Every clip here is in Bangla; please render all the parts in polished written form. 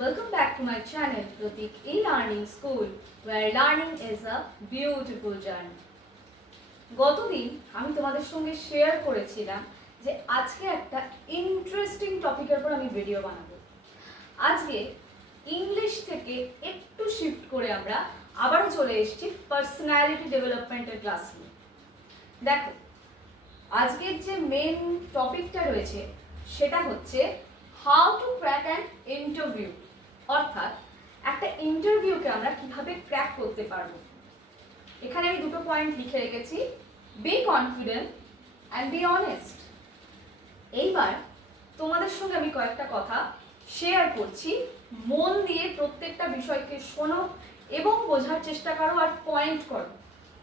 Welcome back to my channel Pratik E-Learning School where learning is a beautiful journey. গতদিন আমি তোমাদের সঙ্গে শেয়ার করেছিলাম যে আজকে একটা ইন্টারেস্টিং টপিকের উপর আমি ভিডিও বানাবো। আজকে ইংলিশ থেকে একটু শিফট করে আমরা আবারও চলে এসেছি পার্সোনালিটি ডেভেলপমেন্টের ক্লাস নিয়ে। দেখো, আজকের যে মেন টপিকটা রয়েছে সেটা হচ্ছে how to crack an interview, অর্থাৎ একটা ইন্টারভিউকে আমরা কিভাবে ক্র্যাক করতে পারবো। এখানে আমি দুটো পয়েন্ট লিখে রেখেছি, be confident and be honest. এইবার তোমাদের সঙ্গে আমি কয়েকটা কথা শেয়ার করছি, মন দিয়ে প্রত্যেকটা বিষয়কে শোনো এবং বোঝার চেষ্টা করো আর পয়েন্ট করো।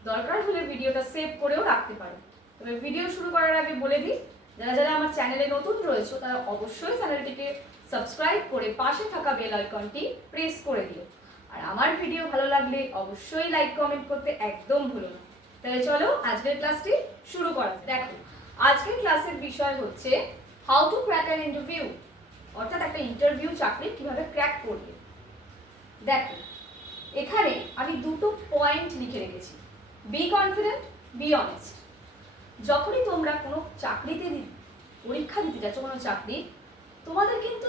দরকার হলে ভিডিওটা সেভ করেও রাখতে পারো। তবে ভিডিও শুরু করার আগে বলে দিই, যারা যারা আমার চ্যানেলে নতুন রয়েছে তারা অবশ্যই চ্যানেলটিকে সাবস্ক্রাইব করে পাশে থাকা বেল আইকনটি প্রেস করে দিও। আর আমার ভিডিও ভালো লাগলে অবশ্যই লাইক কমেন্ট করতে একদম ভুলো না। তাহলে চলো আজকের ক্লাসটি শুরু করা যাক। দেখো, আজকের ক্লাসের বিষয় হচ্ছে how to crack an interview, অর্থাৎ একটা ইন্টারভিউ চাকরি কিভাবে ক্র্যাক করবে। দেখো, এখানে আমি দুটো পয়েন্ট লিখে রেখেছি, বি কনফিডেন্ট, বি অনেস্ট। যখনই তোমরা কোনো চাকরিতে পরীক্ষা দিতে যাচ্ছ, কোনো চাকরি, তোমাদের কিন্তু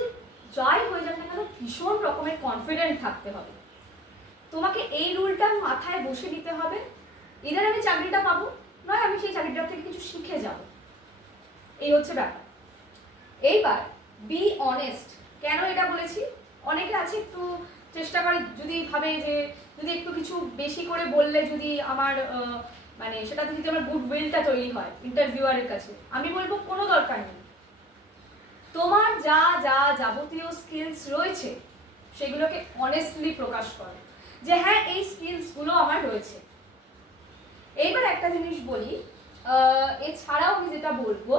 যাই হয়ে যাক না কেন ভীষণ রকমের কনফিডেন্ট থাকতে হবে। তোমাকে এই রুলটা মাথায় বসে নিতে হবে, ইদার আমি চাকরিটা পাবো, নয় আমি সেই চাকরিটা থেকে কিছু শিখে যাব। এই হচ্ছে ব্যাপার। এইবার বি অনেস্ট, কেন এটা বলেছি? অনেকে আছে একটু চেষ্টা করে, যদি ভাবে যে যদি একটু কিছু বেশি করে বললে যদি আমার মানে সেটাতে যদি আমার গুড উইলটা তৈরি হয় ইন্টারভিউয়ারের কাছে, আমি বলবো কোনো দরকার নেই। তোমার যা যা যাবতীয় স্কিলস রয়েছে সেগুলোকে অনেস্টলি প্রকাশ করো যে হ্যাঁ এই স্কিলসগুলো আমার রয়েছে। এইবার একটা জিনিস বলি, এছাড়াও আমি যেটা বলবো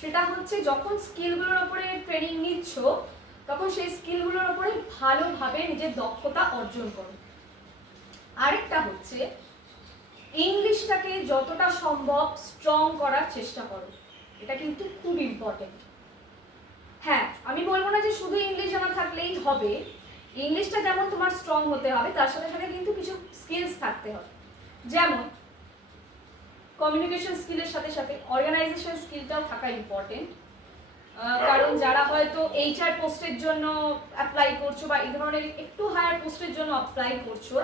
সেটা হচ্ছে যখন স্কিলগুলোর ওপরে ট্রেনিং নিচ্ছ তখন সেই স্কিলগুলোর ওপরে ভালোভাবে নিজের দক্ষতা অর্জন করো। আরেকটা হচ্ছে ইংলিশটাকে যতটা সম্ভব স্ট্রং করার চেষ্টা করো, এটা কিন্তু খুব ইম্পর্টেন্ট। হ্যাঁ, আমি বলবো না যে শুধু ইংলিশ জানা থাকলেই হবে, ইংলিশটা যেমন তোমার স্ট্রং হতে হবে তার সাথে সাথে কিন্তু কিছু স্কিলস থাকতে হবে। যেমন কমিউনিকেশন স্কিলের সাথে সাথে অর্গানাইজেশন স্কিলটাও থাকা ইম্পর্টেন্ট। কারণ যারা হয়তো এইচআর পোস্টের জন্য অ্যাপ্লাই করছো বা এই ধরনের একটু হায়ার পোস্টের জন্য অ্যাপ্লাই করছো,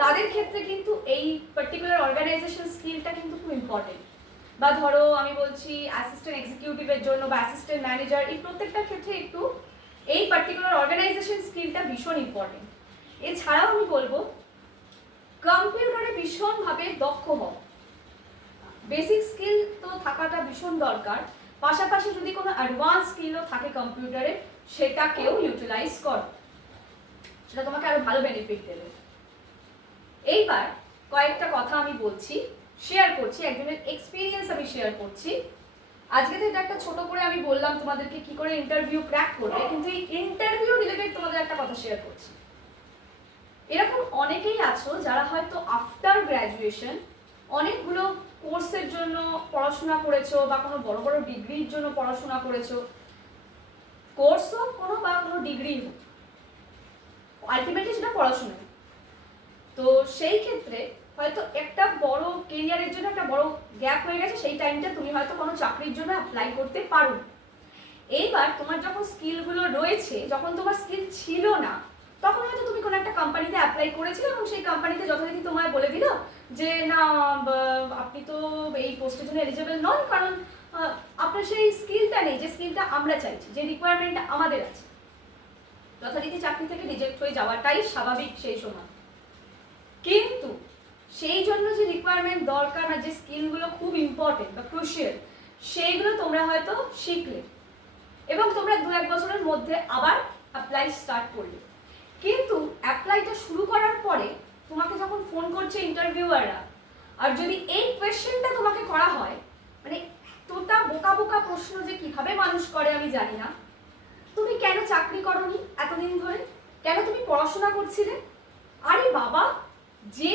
তাদের ক্ষেত্রে কিন্তু এই পার্টিকুলার অর্গানাইজেশন স্কিলটা কিন্তু খুব ইম্পর্টেন্ট। বা ধরো আমি বলছি অ্যাসিস্ট্যান্ট এক্সিকিউটিভের জন্য বা অ্যাসিস্ট্যান্ট ম্যানেজার, এই প্রত্যেকটা ক্ষেত্রে একটু এই পার্টিকুলার অর্গানাইজেশন স্কিলটা ভীষণ ইম্পর্টেন্ট। এছাড়াও আমি বলবো কম্পিউটারে ভীষণভাবে দক্ষ হও। বেসিক স্কিল তো থাকাটা ভীষণ দরকার, পাশাপাশি যদি কোনো অ্যাডভান্স স্কিলও থাকে কম্পিউটারে সেটাকেও ইউটিলাইজ করো, সেটা তোমাকে আরো ভালো বেনিফিট দেবে। এইবার কয়েকটা কথা আমি বলছি, শেয়ার করছি, একজনের এক্সপিরিয়েন্স আমি শেয়ার করছি। আজকে তো এটা একটা ছোট করে আমি বললাম তোমাদেরকে কি করে ইন্টারভিউ ক্র্যাক করবে, কিন্তু এই ইন্টারভিউ রিলেটেড তোমাদের একটা কথা শেয়ার করছি। এরকম অনেকেই আছো যারা হয়তো আফটার গ্র্যাজুয়েশন অনেকগুলো কোর্সের জন্য পড়াশোনা করেছো বা কোনো বড় বড় ডিগ্রির জন্য পড়াশোনা করেছো। কোর্স হোক কোনো বা কোনো ডিগ্রি হোক, আলটিমেটলি সেটা পড়াশোনা। তো সেই ক্ষেত্রে হয়তো একটা বড় কেরিয়ারের জন্য একটা বড় গ্যাপ হয়ে গেছে, সেই টাইমটা তুমি হয়তো কোনো চাকরির জন্য অ্যাপ্লাই করতে পারো। এইবার তোমার যখন স্কিলগুলো রয়েছে, যখন তোমার স্কিল ছিল না তখন হয়তো তুমি কোনো একটা কোম্পানিতে অ্যাপ্লাই করেছিলে এবং সেই কোম্পানিতে যথারীতি তোমায় বলে দিল যে না আপনি তো এই পোস্টের জন্য এলিজেবল নন, কারণ আপনার সেই স্কিলটা নেই যে স্কিলটা আমরা চাইছি, যে রিকোয়ারমেন্টটা আমাদের আছে। যথারীতি চাকরি থেকে রিজেক্ট হয়ে যাওয়াটাই স্বাভাবিক সেই সময়। কিন্তু সেই জন্য যে রিকোয়ারমেন্ট দরকার না, যে স্কিলগুলো খুব ইম্পর্টেন্ট বা ক্রুশিয়াল, সেইগুলো তোমরা হয়তো শিখলে এবং তোমরা 2-1 বছরের মধ্যে আবার অ্যাপ্লাই স্টার্ট করলে। কিন্তু অ্যাপ্লাইটা শুরু করার পরে তোমাকে যখন ফোন করছে ইন্টারভিউয়াররা, আর যদি এই কোয়েশ্চেনটা তোমাকে করা হয়, মানে এতটা বোকা বোকা প্রশ্ন যে কিভাবে মানুষ করে আমি জানি না, তুমি কেন চাকরি করোনি এতদিন ধরে, কেন তুমি পড়াশোনা করছিলে? আরে বাবা, যে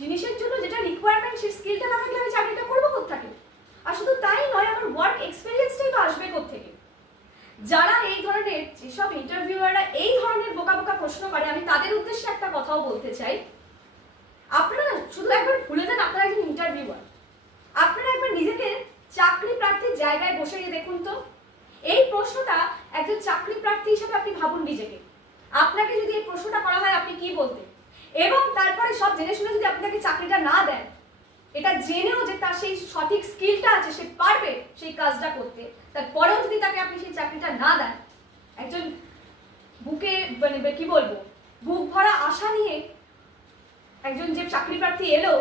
জিনিসের জন্য যেটা রিকোয়ারমেন্ট সেই স্কিলটা না থাকলে আমি চাকরিটা করবো কোত্থেকে? আর শুধু তাই নয়, আমার ওয়ার্ক এক্সপিরিয়েন্সটাই তো আসবে কোত্থেকে? যারা এই ধরনের, যেসব ইন্টারভিউয়াররা এই ধরনের বোকা বোকা প্রশ্ন করে আমি তাদের উদ্দেশ্যে একটা কথাও বলতে চাই। আপনারা শুধু একবার ভুলে যান আপনারা একজন ইন্টারভিউয়ার। আপনারা একবার নিজেকে চাকরি প্রার্থীর জায়গায় বসে গিয়ে দেখুন তো। এই প্রশ্নটা একজন চাকরি প্রার্থী হিসেবে আপনি ভাবুন নিজেকে। আপনাকে যদি এই প্রশ্নটা করা হয় আপনি কি বলতেন? এবং তারপরে সব জেনে শুনে যদি আপনাকে চাকরিটা না দেন, এটা জেনেও যে তার সেই সঠিক স্কিলটা আছে, সে পারবে সেই কাজটা করতে, তারপরেও যদি তাকে আপনি সেই চাকরিটা না দেন, একজন বুকে মানে কি বলবো, বুক ভরা আশা নিয়ে একজন যে চাকরি প্রার্থী এলো,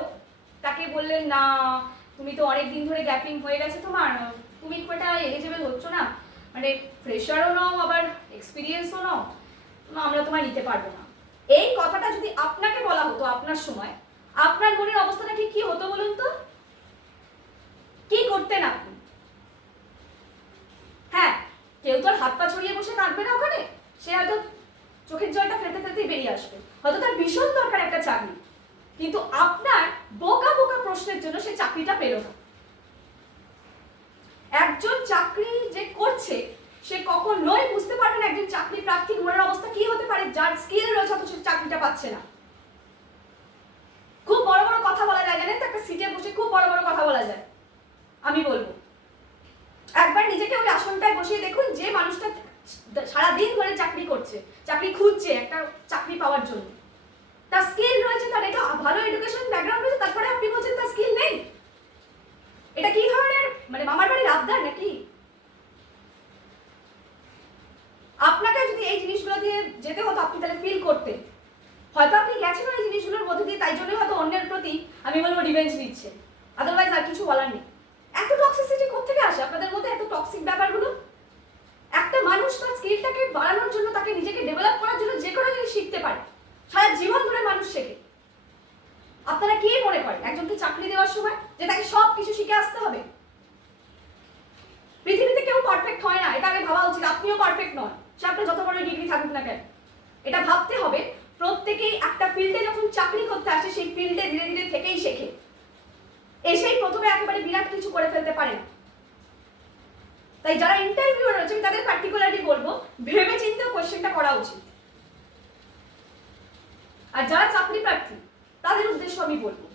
তাকে বললেন না তুমি তো অনেক দিন ধরে গ্যাপিং হয়ে গেছে তোমার, তুমি খুব একটা এলিজিবল হচ্ছ না, মানে ফ্রেশারও নাও আবার এক্সপিরিয়েন্সও নাও, আমরা তোমায় নিতে পারবো না। এই কথাটা যদি আপনাকে বলা হতো আপনার সময়, আপনার মনের অবস্থাটা ঠিক কি হতো বলুন তো? কি করতেন আপনি? হ্যাঁ, কেউ তো আর হাত পা ছড়িয়ে বসে কাঁদবে না ওখানে, সে হয়তো চোখের জলটা ফেলতে ফেলতেই বেরিয়ে আসবে, হয়তো তার ভীষণ দরকার একটা চাকরি, কিন্তু আপনার বোকা বোকা প্রশ্নের জন্য সে চাকরিটা পেল না। একজন চাকরি যে করছে সে কখনোই বুঝতে পারবে না একজন চাকরি প্রার্থীর মনের অবস্থা কি হতে পারে, যার স্কিল রয়েছে অথচ সে চাকরিটা পাচ্ছে না। খুব বড় বড় কথা বলা যায়, জানেন তো, একটা সিটে বসে খুব বড় বড় কথা বলা যায়। আমি বলবো একবার নিজেকে ওই আসনটায় বসিয়ে দেখুন, যে মানুষটা সারাদিন ধরে চাকরি করছে, চাকরি খুঁজছে একটা চাকরি পাওয়ার জন্য, তার স্কিল রয়েছে, তার এটা ভালো এডুকেশন ব্যাকগ্রাউন্ড রয়েছে, তারপরে আপনি বলছেন তার স্কিল নেই। এটা কি ধরনের মানে মামার বাড়ির আবদার নাকি? আপনাকে যদি এই জিনিসগুলো দিয়ে যেতে হতো আপনি তাহলে ফিল করতেন, হয়তো আপনি গেছেন এই জিনিসগুলোর মধ্যে দিয়ে, তাই জন্যই হয়তো অন্যের প্রতি আমি বলবো রিভেঞ্জ নিচ্ছে, আদারওয়াইজ আর কিছু বলার নেই। এত টক্সিসিটি কোত্থেকে আসে আপনাদের মধ্যে, এত টক্সিক ব্যাপারগুলো? একটা মানুষ তার স্কিলটাকে বাড়ানোর জন্য, তাকে নিজেকে ডেভেলপ করার জন্য যে কোনো জিনিস শিখতে পারে, সারা জীবন ধরে মানুষ শেখে। আপনারা কি মনে করেন একজনকে চাকরি দেওয়ার সময় যে তাকে সব কিছু শিখে আসতে হবে? পৃথিবীতে কেউ পারফেক্ট হয় না, এটা আগে ভাবা উচিত। আপনিও পারফেক্ট নন, সে আপনার যত বড় ডিগ্রি থাকুক না কেন। এটা ভাবতে হবে প্রত্যেকেই একটা ফিল্ডে যখন চাকরি করতে আসে সেই ফিল্ডে ধীরে ধীরে থেকেই শেখে, এসেই প্রথমে একেবারে বিরাট কিছু করে ফেলতে পারে না। তাই যারা ইন্টারভিউ রয়েছে আমি তাদের পার্টিকুলারলি বলবো ভেবে চিন্তে কোশ্চেনটা করা উচিত। আর যারা চাকরি প্রার্থী তাদের উদ্দেশ্য আমি বলবো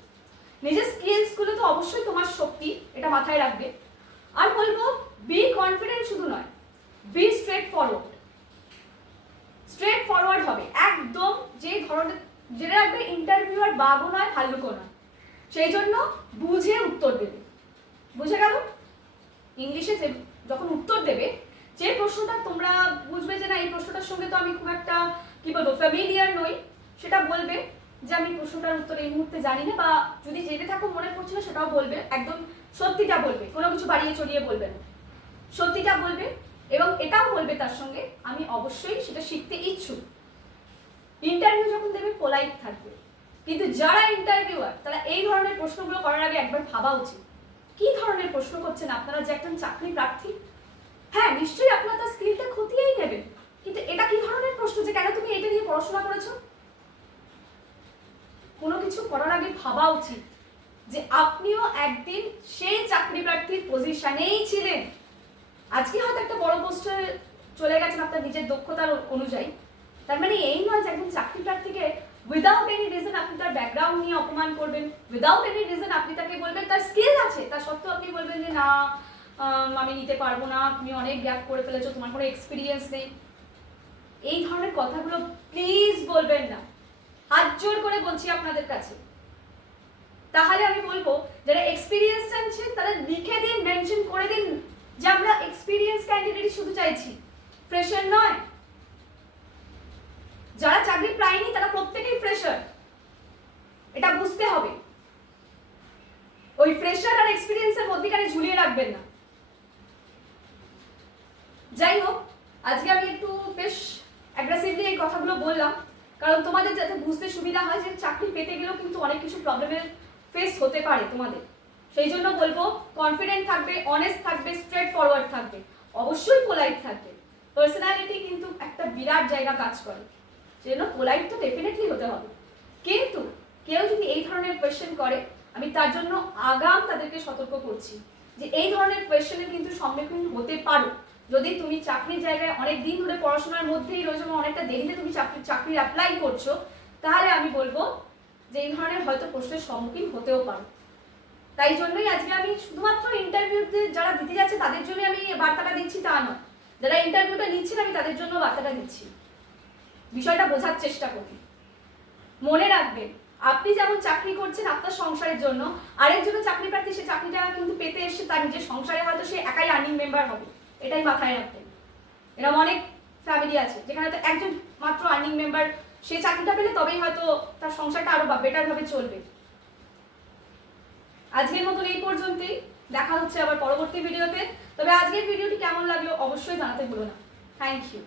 নিজের স্কিলস গুলো তো অবশ্যই তোমার শক্তি, এটা মাথায় রাখবে। আর বলবো বি কনফিডেন্ট শুধু নয়, be straightforward. Straightforward হবে একদম, যে ধরনের যেটা রাখবে ইন্টারভিউয়ার বাঘও নয় ভাল্লুকও নয়, সেই জন্য বুঝে উত্তর দেবে। বুঝে গেল? ইংলিশে যখন উত্তর দেবে, যে প্রশ্নটা তোমরা বুঝবে যে না এই প্রশ্নটার সঙ্গে তো আমি খুব একটা কি বলবো ফ্যামিলিয়ার নই, সেটা বলবে যে আমি প্রশ্নটার উত্তর এই মুহূর্তে জানি না, বা যদি জেনে থাকো মনে পড়ছে না সেটাও বলবে, একদম সত্যিটা বলবে, কোনো কিছু বাড়িয়ে চড়িয়ে বলবে না, সত্যিটা বলবে। এবং এটাও বলবে তার সঙ্গে আমি অবশ্যই সেটা শিখতে ইচ্ছুক। ইন্টারভিউ যখন দেবে পোলাইট থাকবে, কিন্তু যারা ইন্টারভিউয়ার তারা এই ধরনের প্রশ্নগুলো করার আগে একবার ভাবা উচিত কি ধরনের প্রশ্ন করছেন আপনারা, যে একজন চাকরি প্রার্থী। হ্যাঁ নিশ্চয়ই আপনারা তার স্কিলটা খতিয়েই নেবেন, কিন্তু এটা কি ধরনের প্রশ্ন যে কেন তুমি এটা নিয়ে পড়াশোনা করেছো? কোনো কিছু করার আগে ভাবা উচিত যে আপনিও একদিন সেই চাকরি প্রার্থীর পজিশনেই ছিলেন। আজকে হয়তো একটা বড় পোস্টে চলে গেছেন আপনার নিজের দক্ষতার অনুযায়ী, তার মানে এই নয় যে একজন চাকরি প্রার্থীকে উইদাউট এনি রিজন আপনি তার ব্যাকগ্রাউন্ড নিয়ে অপমান করবেন, উইদাউট এনি রিজন আপনি তাকে বলবেন তার স্কিল আছে, তার সত্ত্বেও আপনি বলবেন যে না আমি নিতে পারবো না, তুমি অনেক গ্যাপ করে ফেলেছো, তোমার কোনো এক্সপিরিয়েন্স নেই। এই ধরনের কথাগুলো প্লিজ বলবেন না, হাত জোর করে বলছি আপনাদের কাছে। তাহলে আমি বলবো যারা এক্সপিরিয়েন্স চাইছেন তারা লিখে দিন, মেনশন করে দিন যে আমরা এক্সপিরিয়েন্স ক্যান্ডিডেট শুধু চাইছি, ফ্রেশার নয়। যারা চাকরি পায়নি তারা প্রত্যেকেই ফ্রেশার, এটা বুঝতে হবে। ওই ফ্রেশার আর এক্সপিরিয়েন্সের মধ্যখানে ঝুলিয়ে রাখবেন না। যাই হোক, আজকে আমি একটু বেশ অ্যাগ্রেসিভলি এই কথাগুলো বললাম, কারণ তোমাদের যাতে বুঝতে সুবিধা হয় যে চাকরি পেতে গেলেও কিন্তু অনেক কিছু প্রবলেমের ফেস হতে পারে তোমাদের। সেই জন্য বলবো কনফিডেন্ট থাকবে, অনেস্ট থাকবে, স্ট্রেট ফরওয়ার্ড থাকবে, অবশ্যই পোলাইট থাকবে। পার্সোনালিটি কিন্তু একটা বিরাট জায়গা কাজ করে, সেজন্য পোলাইট তো ডেফিনেটলি হতে হবে। কিন্তু কেউ যদি এই ধরনের কোয়েশ্চেন করে আমি তার জন্য আগাম তাদেরকে সতর্ক করছি যে এই ধরনের কোয়েশ্চেনের কিন্তু সম্মুখীন হতে পারো, যদি তুমি চাকরির জায়গায় অনেক দিন ধরে পড়াশোনার মধ্যেই রয়েছো এবং অনেকটা দেরিতে তুমি চাকরির অ্যাপ্লাই করছো, তাহলে আমি বলবো যে এই ধরনের হয়তো প্রশ্নের সম্মুখীন হতেও পারো। তাই জন্যই আজকে আমি শুধুমাত্র ইন্টারভিউতে যারা দিতে যাচ্ছে তাদের জন্য আমি বার্তাটা দিচ্ছি তা নয়, যারা ইন্টারভিউটা নিচ্ছেন আমি তাদের জন্য বার্তাটা দিচ্ছি। বিষয়টা বোঝার চেষ্টা করি। মনে রাখবেন, আপনি যেমন চাকরি করছেন আপনার সংসারের জন্য, আরেকজনের চাকরি প্রার্থী সে চাকরিটা কিন্তু পেতে এসে তার নিজের সংসারে হয়তো সে একাই আর্নিং মেম্বার হবে, এটাই মাথায় রাখবেন। এরকম অনেক ফ্যামিলি আছে যেখানে হয়তো একজন মাত্র আর্নিং মেম্বার, সে চাকরিটা পেলে তবেই হয়তো তার সংসারটা আরো বেটার ভাবে চলবে। আজকের মতন এই পর্যন্তই, দেখা হচ্ছে আবার পরবর্তী ভিডিওতে। তবে আজকের ভিডিওটি কেমন লাগলো অবশ্যই জানাতে ভুলো না। Thank you.